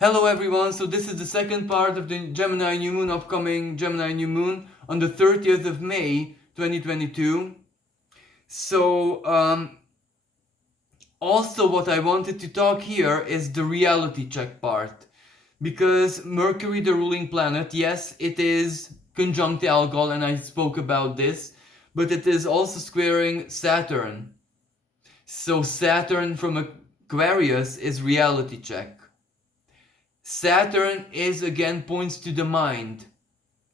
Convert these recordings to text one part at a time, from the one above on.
Hello everyone, so this is the second part of the Gemini New Moon, upcoming Gemini New Moon on the 30th of May 2022. Also what I wanted to talk here is the reality check part. Because Mercury, the ruling planet, yes, it is conjunct Algol, and I spoke about this, but it is also squaring Saturn. So Saturn from Aquarius is reality check. Saturn is again points to the mind.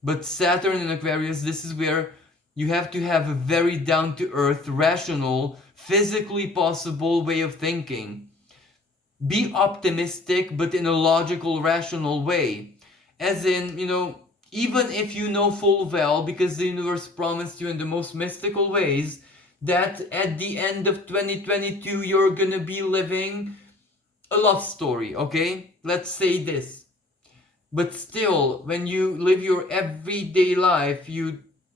But Saturn in Aquarius, this is where you have to have a very down to earth, rational, physically possible way of thinking. Be optimistic, but in a logical, rational way. As in, even if you know full well, because the universe promised you in the most mystical ways, that at the end of 2022 you're gonna be living a love story, okay? Let's say this. But still, when you live your everyday life,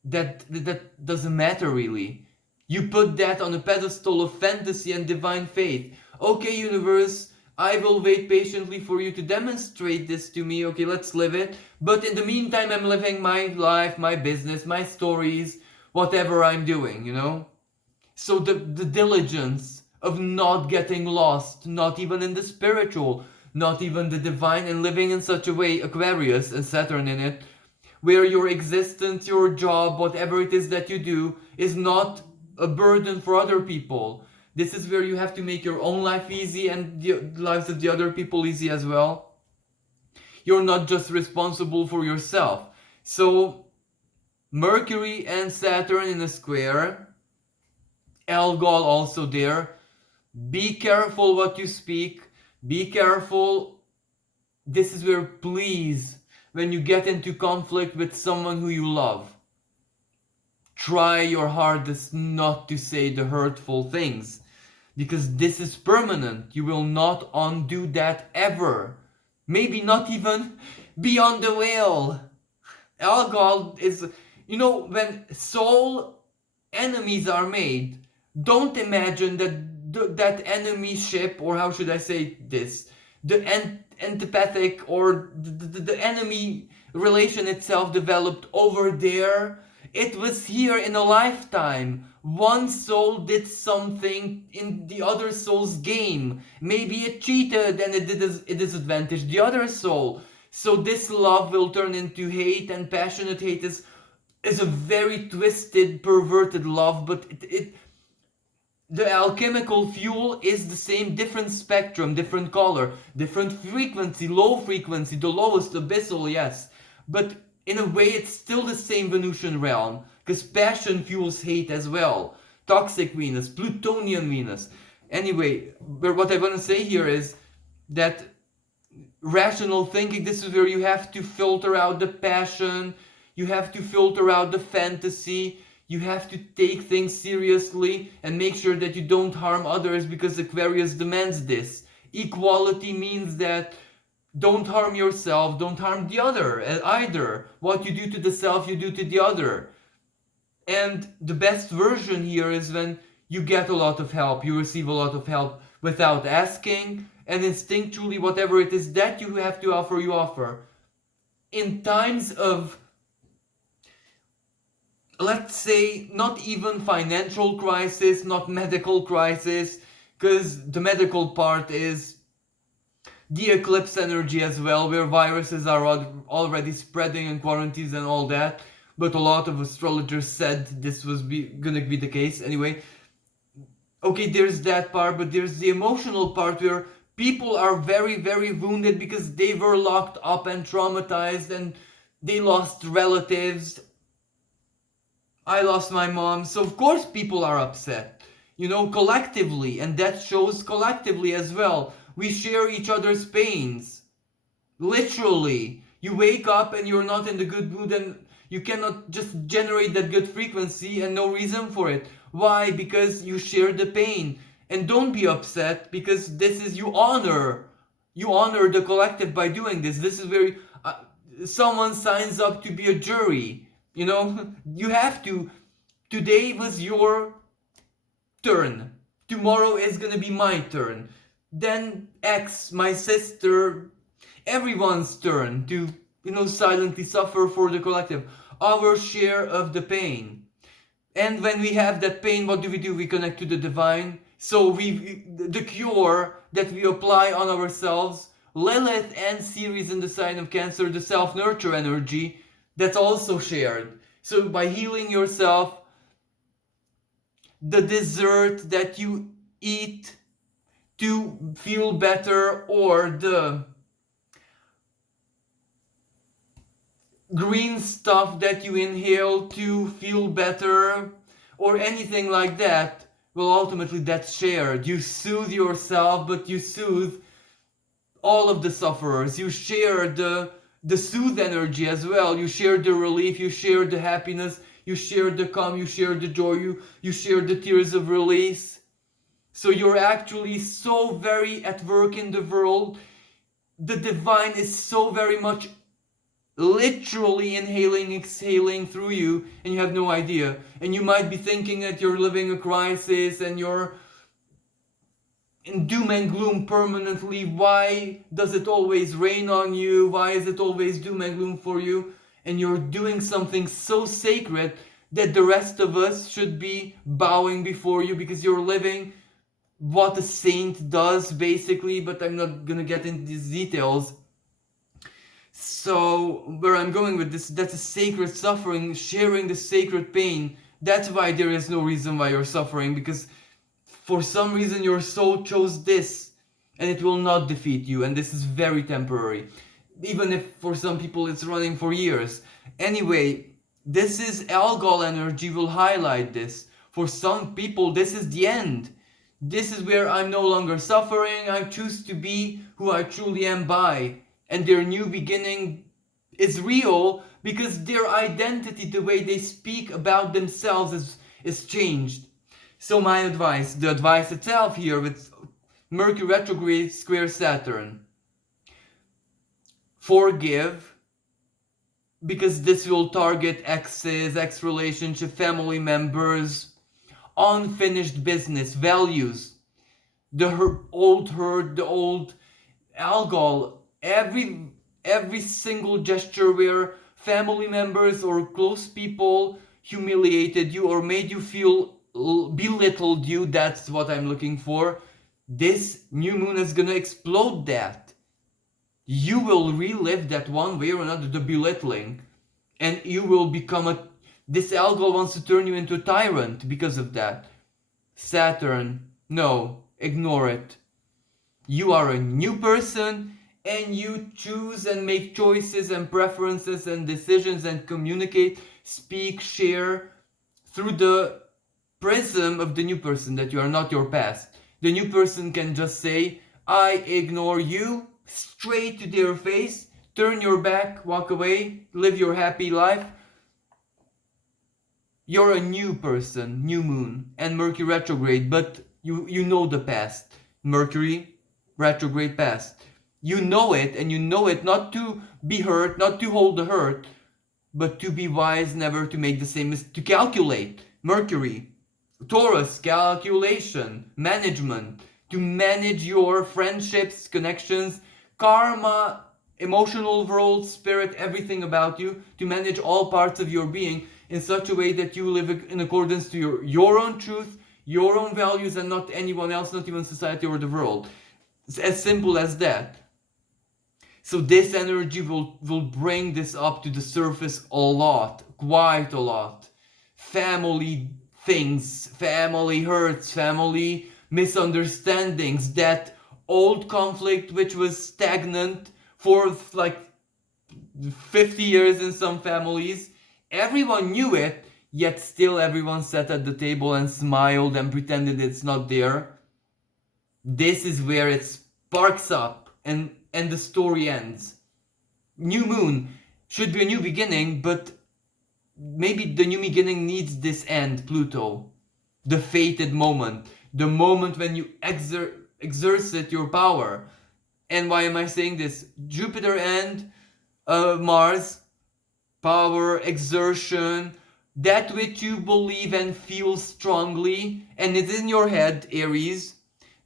that doesn't matter really. You put that on a pedestal of fantasy and divine faith. Okay, universe, I will wait patiently for you to demonstrate this to me. Okay, let's live it. But in the meantime, I'm living my life, my business, my stories, whatever I'm doing. So the diligence of not getting lost, not even in the spiritual, not even the divine, and living in such a way, Aquarius and Saturn in it, where your existence, your job, whatever it is that you do, is not a burden for other people. This is where you have to make your own life easy and the lives of the other people easy as well. You're not just responsible for yourself. So Mercury and Saturn in a square, Algol also there. Be careful what you speak. Be careful. This is where, please, when you get into conflict with someone who you love, try your hardest not to say the hurtful things. Because this is permanent. You will not undo that ever. Maybe not even beyond the veil. Alcohol is, when soul enemies are made, don't imagine that enemy ship, or how should I say this, the antipathic or the enemy relation itself developed over there. It was here in a lifetime. One soul did something in the other soul's game. Maybe it cheated and it did a disadvantage the other soul. So this love will turn into hate, and passionate hate is a very twisted, perverted love, but the alchemical fuel is the same, different spectrum, different color, different frequency, low frequency, the lowest, abyssal, yes. But in a way, it's still the same Venusian realm, because passion fuels hate as well. Toxic Venus, Plutonian Venus. Anyway, but what I want to say here is that rational thinking, this is where you have to filter out the passion, you have to filter out the fantasy, you have to take things seriously and make sure that you don't harm others, because Aquarius demands this. Equality means that don't harm yourself, don't harm the other either. What you do to the self, you do to the other. And the best version here is when you get a lot of help, you receive a lot of help without asking, and instinctually, whatever it is that you have to offer, you offer. In times of, let's say, not even financial crisis, not medical crisis, because the medical part is the eclipse energy as well, where viruses are already spreading and quarantines and all that. But a lot of astrologers said this was gonna be the case anyway. Okay, there's that part, but there's the emotional part where people are very, very wounded because they were locked up and traumatized and they lost relatives. I lost my mom, so of course people are upset, collectively, and that shows collectively as well. We share each other's pains. Literally. You wake up and you're not in the good mood, and you cannot just generate that good frequency and no reason for it. Why? Because you share the pain. And don't be upset, because this is, you honor. You honor the collective by doing this. This is where someone signs up to be a jury. You have to. Today was your turn. Tomorrow is gonna be my turn. Then X, my sister, Everyone's turn to, silently suffer for the collective, our share of the pain. And when we have that pain, what do? We connect to the divine. So the cure that we apply on ourselves, Lilith and Ceres in the sign of Cancer, the self-nurture energy, that's also shared. So by healing yourself, the dessert that you eat to feel better, or the green stuff that you inhale to feel better, or anything like that, well, ultimately that's shared. You soothe yourself, but you soothe all of the sufferers. You share the soothe energy as well. You share the relief, you share the happiness, you share the calm, you share the joy, you share the tears of release. So you're actually so very at work in the world. The divine is so very much literally inhaling, exhaling through you, and you have no idea. And you might be thinking that you're living a crisis and you're in doom and gloom permanently. Why does it always rain on you? Why is it always doom and gloom for you? And you're doing something so sacred that the rest of us should be bowing before you, because you're living what a saint does, basically. But I'm not gonna get into these details. So where I'm going with this, that's a sacred suffering, sharing the sacred pain. That's why there is no reason why you're suffering, because for some reason your soul chose this, and it will not defeat you, and this is very temporary. Even if for some people it's running for years. Anyway, this is Algol energy will highlight this. For some people, this is the end. This is where I'm no longer suffering. I choose to be who I truly am by. And their new beginning is real, because their identity, the way they speak about themselves, is changed. So my advice, the advice itself here with Mercury retrograde square Saturn. Forgive, because this will target exes, ex relationship, family members, unfinished business, values, the old hurt, the old Algol. Every single gesture where family members or close people humiliated you or made you feel belittled you, that's what I'm looking for. This new moon is gonna explode that. You will relive that one way or another, the belittling, and you will become this Algol wants to turn you into a tyrant because of that. Saturn, no, ignore it. You are a new person, and you choose and make choices and preferences and decisions and communicate, speak, share through the prism of the new person, that you are not your past. The new person can just say, I ignore you, straight to their face, turn your back, walk away, live your happy life. You're a new person, new moon, and Mercury retrograde, but you know the past. Mercury retrograde past. You know it, and you know it not to be hurt, not to hold the hurt, but to be wise, never to make the same mistake, to calculate. Mercury, Taurus, calculation, management, to manage your friendships, connections, karma, emotional world, spirit, everything about you, to manage all parts of your being in such a way that you live in accordance to your own truth, your own values, and not anyone else, not even society or the world. It's as simple as that. So this energy will bring this up to the surface a lot, quite a lot. Family things, family hurts, family misunderstandings, that old conflict which was stagnant for like 50 years in some families. Everyone knew it, yet still everyone sat at the table and smiled and pretended it's not there. This is where it sparks up and the story ends. New moon should be a new beginning, but maybe the new beginning needs this end, Pluto. The fated moment. The moment when you exercit your power. And why am I saying this? Jupiter and Mars, power, exertion, that which you believe and feel strongly, and it's in your head, Aries.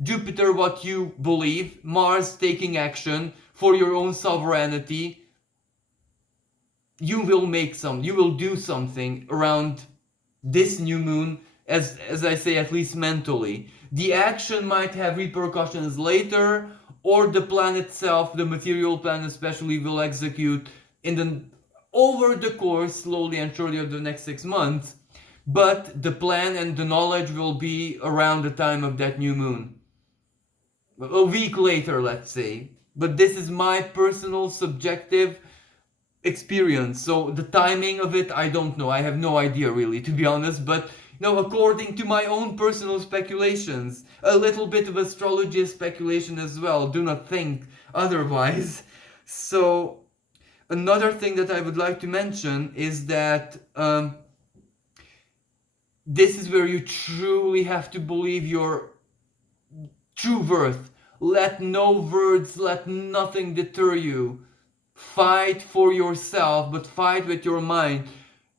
Jupiter, what you believe, Mars taking action, for your own sovereignty, you will do something around this new moon, as I say, at least mentally. The action might have repercussions later, or the plan itself, the material plan especially, will execute in the over the course, slowly and surely, of the next 6 months. But the plan and the knowledge will be around the time of that new moon. A week later, let's say. But this is my personal subjective experience. So the timing of it, I don't know. I have no idea really, to be honest. But according to my own personal speculations, a little bit of astrology speculation as well. Do not think otherwise. So another thing that I would like to mention is that this is where you truly have to believe your true worth. Let no words, let nothing deter you. Fight for yourself, but fight with your mind.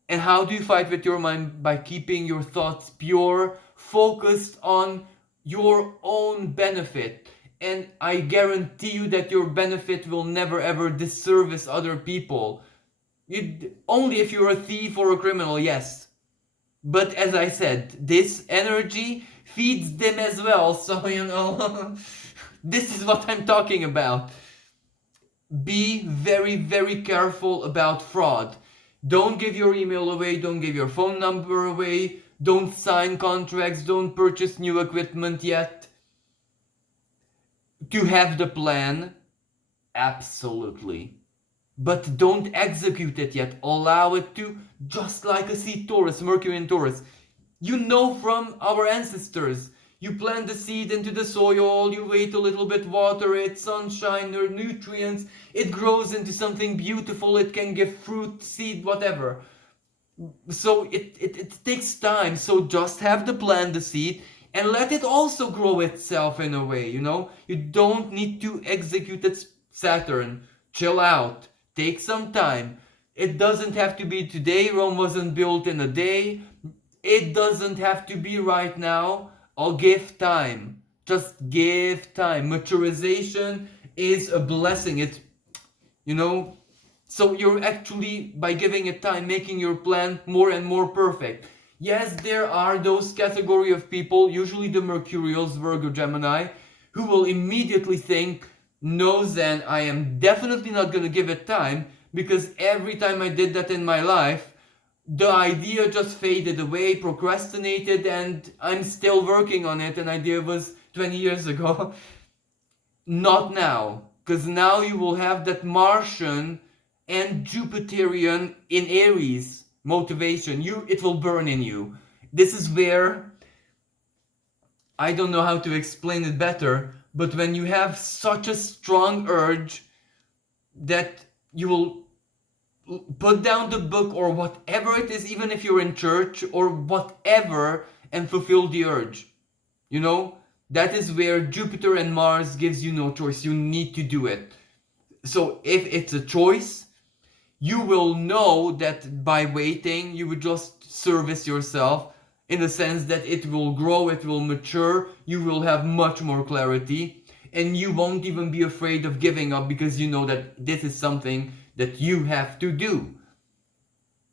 And how do you fight with your mind? By keeping your thoughts pure, focused on your own benefit. And I guarantee you that your benefit will never ever disservice other people. Only if you're a thief or a criminal, yes. But as I said, this energy feeds them as well. So, this is what I'm talking about. Be very, very careful about fraud. Don't give your email away, don't give your phone number away, don't sign contracts, don't purchase new equipment yet. To have the plan, absolutely. But don't execute it yet. Allow it to, just like a seed Taurus, Mercury in Taurus. You know from our ancestors. You plant the seed into the soil, you wait a little bit, water it, sunshine, or nutrients. It grows into something beautiful. It can give fruit, seed, whatever. So it takes time. So just have the plant the seed and let it also grow itself in a way, You don't need to execute it. Saturn, chill out. Take some time. It doesn't have to be today. Rome wasn't built in a day. It doesn't have to be right now. I'll give time. Just give time. Maturization is a blessing. So you're actually, by giving it time, making your plan more and more perfect. Yes, there are those category of people, usually the Mercurials, Virgo, Gemini, who will immediately think, no, Zen, I am definitely not going to give it time, because every time I did that in my life, the idea just faded away, procrastinated, and I'm still working on it. An idea was 20 years ago. Not now, because now you will have that Martian and Jupiterian in Aries motivation. It will burn in you. This is where, I don't know how to explain it better, but when you have such a strong urge that you will put down the book or whatever it is, even if you're in church or whatever, and fulfill the urge. That is where Jupiter and Mars gives you no choice. You need to do it. So if it's a choice, you will know that by waiting, you would just service yourself, in the sense that it will grow, it will mature, you will have much more clarity, and you won't even be afraid of giving up, because you know that this is something that you have to do.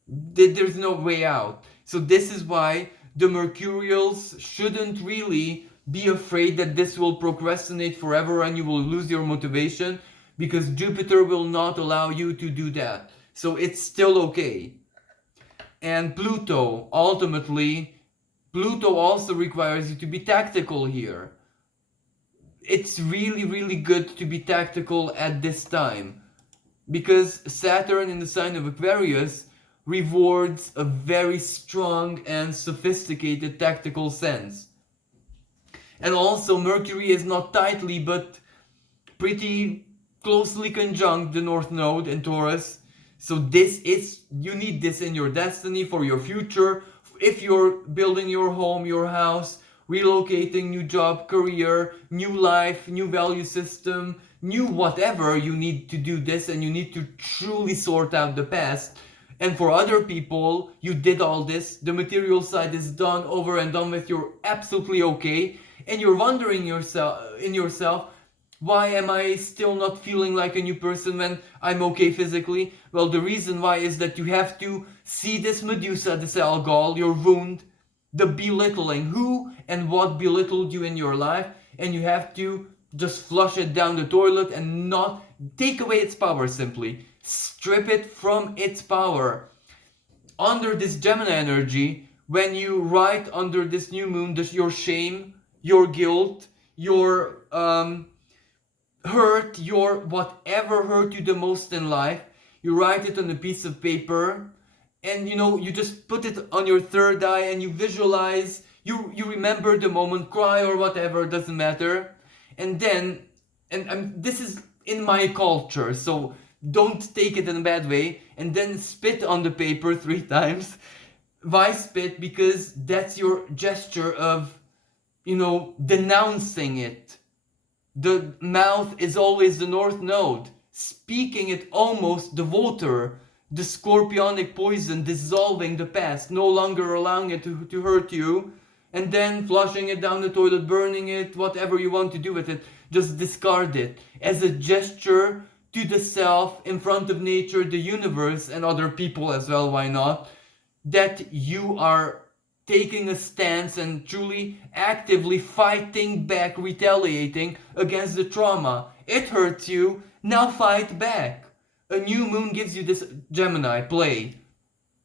There's no way out. So this is why the Mercurials shouldn't really be afraid that this will procrastinate forever and you will lose your motivation, because Jupiter will not allow you to do that. So it's still okay. And Pluto, ultimately, Pluto also requires you to be tactical here. It's really, really good to be tactical at this time, because Saturn in the sign of Aquarius rewards a very strong and sophisticated tactical sense. And also Mercury is not tightly but pretty closely conjunct the North Node in Taurus. So you need this in your destiny for your future. If you're building your home, your house, relocating, new job, career, new life, new value system, new whatever, you need to do this, and you need to truly sort out the past. And for other people, you did all this, the material side is done, over and done with, you're absolutely okay, and you're wondering yourself, Why am I still not feeling like a new person when I'm okay physically? Well, the reason why is that you have to see this Medusa, this algol, your wound, the belittling, who and what belittled you in your life, and you have to just flush it down the toilet and not take away its power simply. Strip it from its power. Under this Gemini energy, when you write under this new moon, your shame, your guilt, your hurt, your whatever hurt you the most in life, you write it on a piece of paper, and you just put it on your third eye and you visualize, you remember the moment, cry or whatever, doesn't matter. And then, and this is in my culture, so don't take it in a bad way, and then spit on the paper 3 times. Why spit? Because that's your gesture of denouncing it. The mouth is always the north node, speaking it almost the water, the scorpionic poison dissolving the past, no longer allowing it to hurt you, and then flushing it down the toilet, burning it, whatever you want to do with it, just discard it as a gesture to the self, in front of nature, the universe, and other people as well, why not, that you are taking a stance and truly actively fighting back, retaliating against the trauma. It hurts you, now fight back. A new moon gives you this, Gemini, play.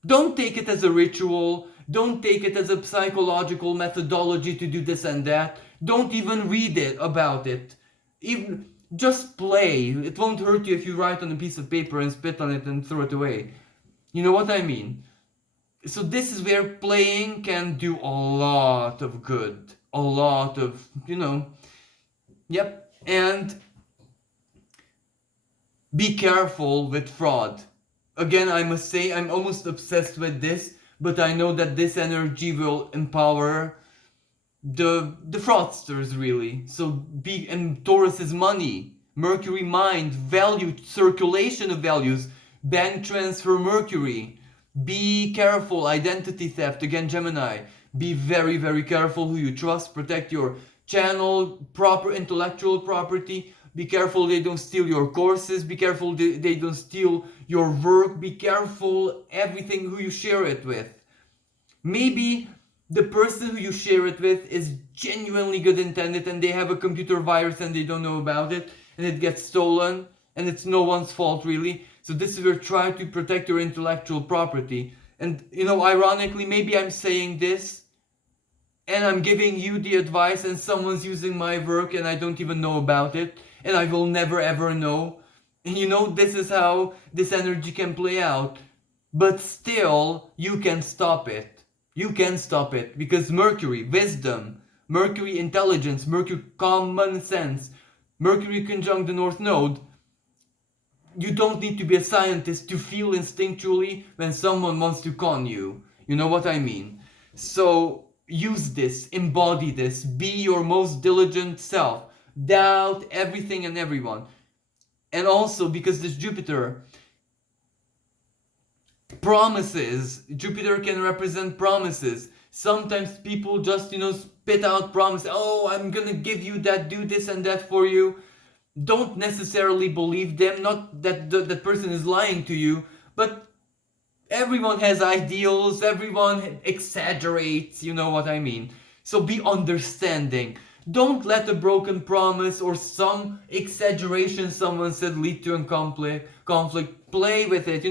Don't take it as a ritual, don't take it as a psychological methodology to do this and that. Don't even read it about it. Even just play. It won't hurt you if you write on a piece of paper and spit on it and throw it away. You know what I mean? So this is where playing can do a lot of good. A lot of, yep. And be careful with fraud. Again, I must say, I'm almost obsessed with this, but I know that this energy will empower the fraudsters, really. So and Taurus is money, Mercury mind, value, circulation of values, bank transfer Mercury. Be careful, identity theft, again Gemini. Be very, very careful who you trust, protect your channel, proper intellectual property. Be careful they don't steal your courses, be careful they don't steal your work, be careful everything who you share it with. Maybe the person who you share it with is genuinely good intended and they have a computer virus and they don't know about it and it gets stolen and it's no one's fault really. So this is where try to protect your intellectual property. And ironically, maybe I'm saying this and I'm giving you the advice and someone's using my work and I don't even know about it and I will never ever know. And this is how this energy can play out. But still, you can stop it. You can stop it because Mercury, wisdom, Mercury, intelligence, Mercury, common sense, Mercury conjunct the North Node. You don't need to be a scientist to feel instinctually when someone wants to con you. You know what I mean? So use this, embody this, be your most diligent self. Doubt everything and everyone. And also because this Jupiter, promises, Jupiter can represent promises. Sometimes people just, spit out promises. Oh, I'm gonna give you that, do this and that for you. Don't necessarily believe them, not that that person is lying to you, but everyone has ideals, everyone exaggerates, you know what I mean. So be understanding. Don't let a broken promise or some exaggeration someone said lead to a conflict. Play with it,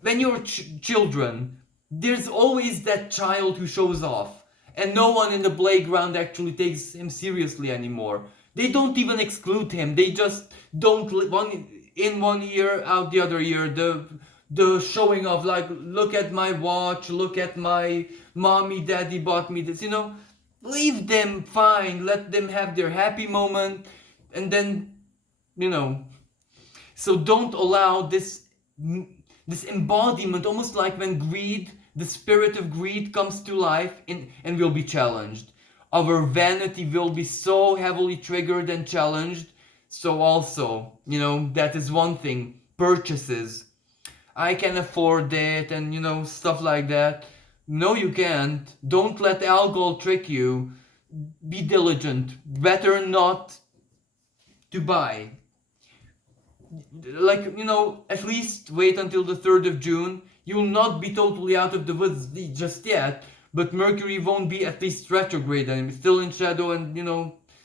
when you're children, there's always that child who shows off and no one in the playground actually takes him seriously anymore. They don't even exclude him. They just don't one ear out the other ear. The showing off, like, look at my watch, look at my mommy, daddy bought me this. Leave them fine. Let them have their happy moment, and then So don't allow this embodiment, almost like when greed, the spirit of greed comes to life and will be challenged. Our vanity will be so heavily triggered and challenged. So also, that is one thing. Purchases. I can afford it and stuff like that. No, you can't. Don't let alcohol trick you. Be diligent. Better not to buy. Like, at least wait until the 3rd of June. You'll not be totally out of the woods just yet, but Mercury won't be at least retrograde and still in shadow and,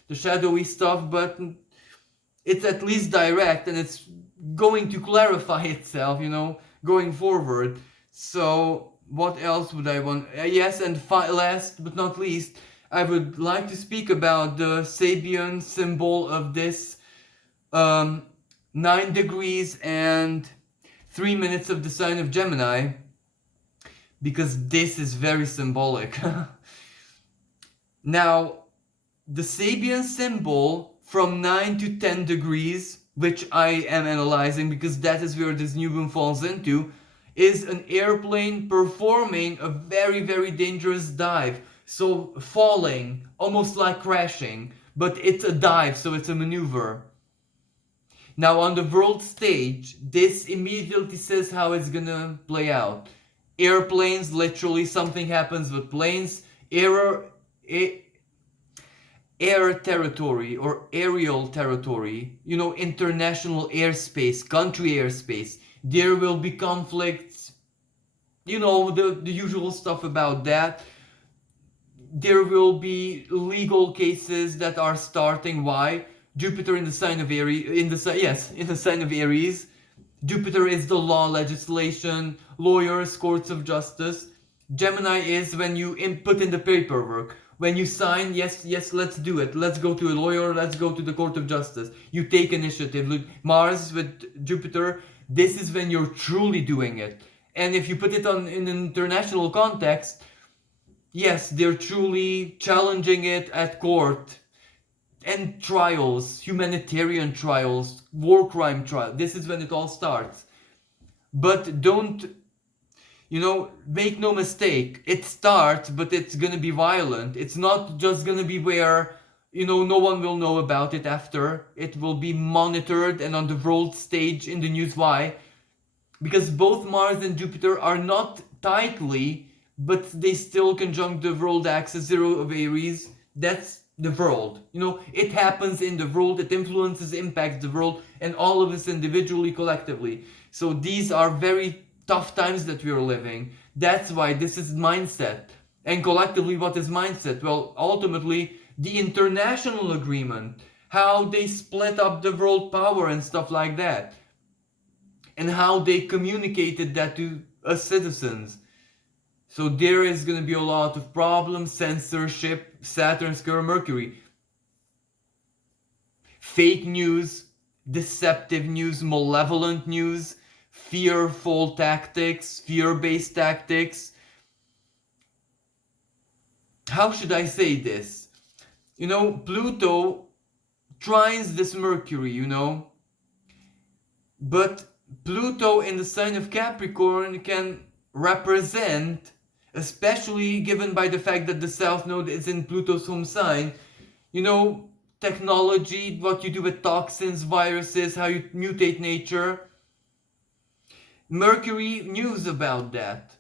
the shadowy stuff, but it's at least direct and it's going to clarify itself, going forward. So, what else would I want? Yes, and last but not least, I would like to speak about the Sabian symbol of this um, 9 degrees and 3 minutes of the sign of Gemini, because this is very symbolic. Now, the Sabian symbol from 9 to 10 degrees, which I am analyzing because that is where this new moon falls into, is an airplane performing a very, very dangerous dive. So falling, almost like crashing, but it's a dive, so it's a maneuver. Now on the world stage, this immediately says how it's gonna play out. Airplanes, literally something happens with planes, air territory or aerial territory, international airspace, country airspace. There will be conflicts, the usual stuff about that. There will be legal cases that are starting. Why? Jupiter in the sign of Aries, in the sign of Aries. Jupiter is the law, legislation, lawyers, courts of justice. Gemini is when you put in the paperwork. When you sign, yes, let's do it. Let's go to a lawyer, let's go to the court of justice. You take initiative. Look, Mars with Jupiter, this is when you're truly doing it. And if you put it in an international context, yes, they're truly challenging it at court. And trials, humanitarian trials, war crime trials. This is when it all starts. But don't, make no mistake. It starts, but it's gonna be violent. It's not just gonna be where, no one will know about it after. It will be monitored and on the world stage in the news. Why? Because both Mars and Jupiter are not tightly, but they still conjunct the world axis 0 of Aries. That's the world. It happens in the world, it influences, impacts the world, and all of us individually, collectively. So these are very tough times that we are living. That's why this is mindset. And collectively, what is mindset? Well, ultimately, the international agreement, how they split up the world power and stuff like that, and how they communicated that to us citizens. So there is going to be a lot of problems, censorship, Saturn square Mercury. Fake news, deceptive news, malevolent news, fearful tactics, fear-based tactics. How should I say this? Pluto trines this Mercury, But Pluto in the sign of Capricorn can represent, especially given by the fact that the South Node is in Pluto's home sign, technology, what you do with toxins, viruses, how you mutate nature. Mercury knows about that.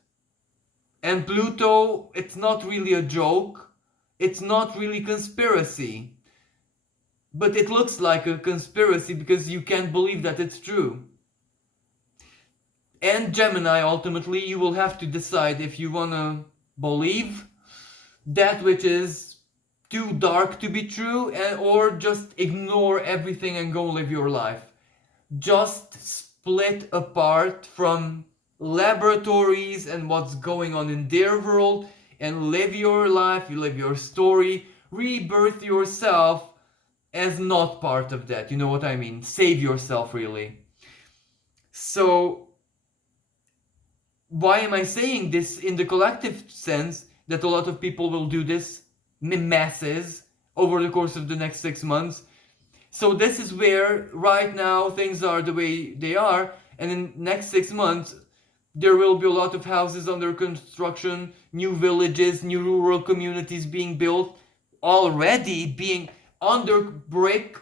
And Pluto, it's not really a joke. It's not really conspiracy. But it looks like a conspiracy because you can't believe that it's true. And Gemini, ultimately, you will have to decide if you want to believe that which is too dark to be true, or just ignore everything and go live your life. Just split apart from laboratories and what's going on in their world and live your life, you live your story, rebirth yourself as not part of that. You know what I mean? Save yourself, really. So, why am I saying this in the collective sense that a lot of people will do this, masses, over the course of the next 6 months? So this is where right now things are the way they are, and in next 6 months there will be a lot of houses under construction, new villages, new rural communities being built, already being under brick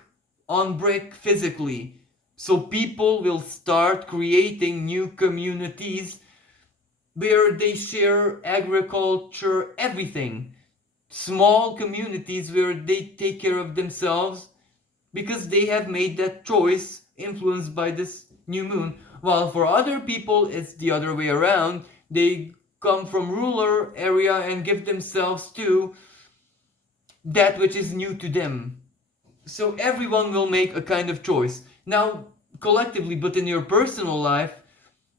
on brick physically. So people will start creating new communities where they share agriculture, everything. Small communities where they take care of themselves. because they have made that choice influenced by this new moon. While for other people, it's the other way around. They come from ruler area and give themselves to that which is new to them. So everyone will make a kind of choice. Now, collectively, but in your personal life,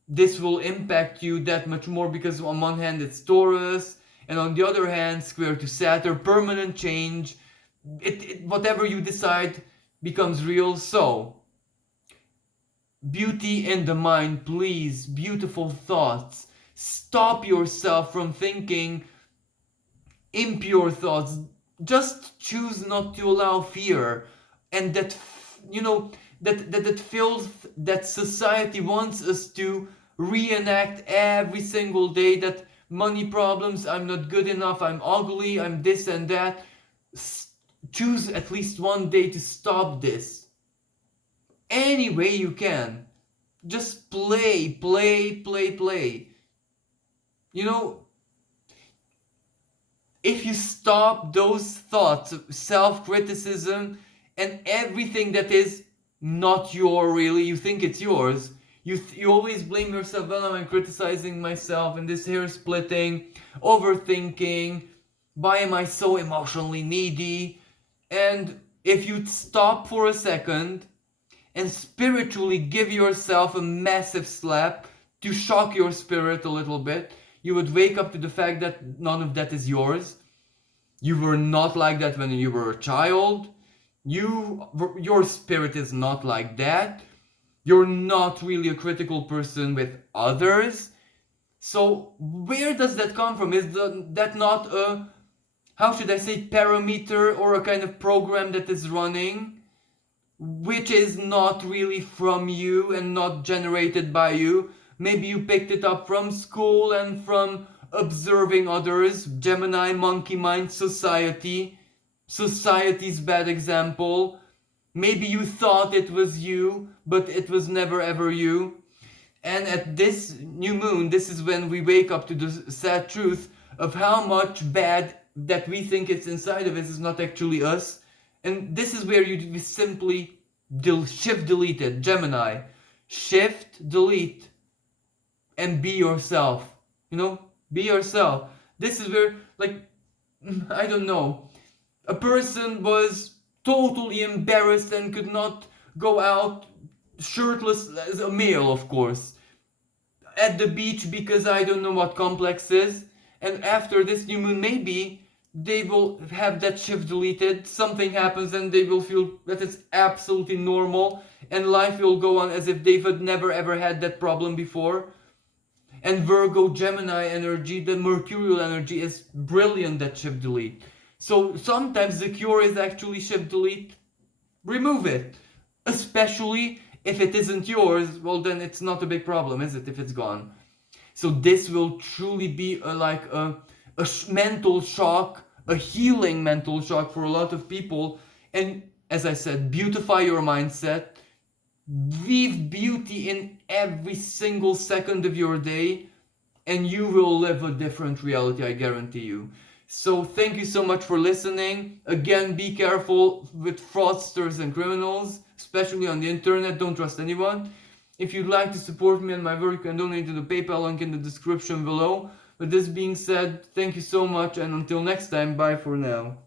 this will impact you that much more because on one hand it's Taurus, and on the other hand, square to Saturn, permanent change. Whatever you decide becomes real. So, beauty in the mind, please, beautiful thoughts. Stop yourself from thinking impure thoughts. Just choose not to allow fear, and that that feels that society wants us to reenact every single day, that money problems, I'm not good enough, I'm ugly, I'm this and that. Choose at least one day to stop this any way you can. Just play, play, play, play. You know, if you stop those thoughts of self-criticism and everything that is not your really, you think it's yours, you always blame yourself. Well, I'm criticizing myself and this hair splitting, overthinking, why am I so emotionally needy? And if you stop for a second and spiritually give yourself a massive slap to shock your spirit a little bit, you would wake up to the fact that none of that is yours. You were not like that when you were a child. Your spirit is not like that. You're not really a critical person with others. So where does that come from? Is that not a, how should I say, parameter or a kind of program that is running, which is not really from you and not generated by you? Maybe you picked it up from school and from observing others. Gemini, monkey mind, society. Society's bad example. Maybe you thought it was you, but it was never ever you. And at this new moon, this is when we wake up to the sad truth of how much bad that we think it's inside of us is not actually us. And this is where you simply shift delete it. Gemini, shift delete and be yourself. Be yourself. This is where, like, I don't know, a person was totally embarrassed and could not go out shirtless, as a male of course, at the beach because I don't know what complex is. And after this new moon, maybe they will have that shift deleted, something happens and they will feel that it's absolutely normal and life will go on as if they've never ever had that problem before. And Virgo, Gemini energy, the Mercurial energy is brilliant at shift delete. So sometimes the cure is actually shift delete, remove it. Especially if it isn't yours, well then it's not a big problem, is it, if it's gone? So this will truly be a mental shock, a healing mental shock for a lot of people. And as I said, beautify your mindset. Weave beauty in every single second of your day, and you will live a different reality, I guarantee you. So thank you so much for listening. Again, be careful with fraudsters and criminals, especially on the internet. Don't trust anyone. If you'd like to support me and my work, you can donate to the PayPal link in the description below. With this being said, thank you so much, and until next time, bye for now.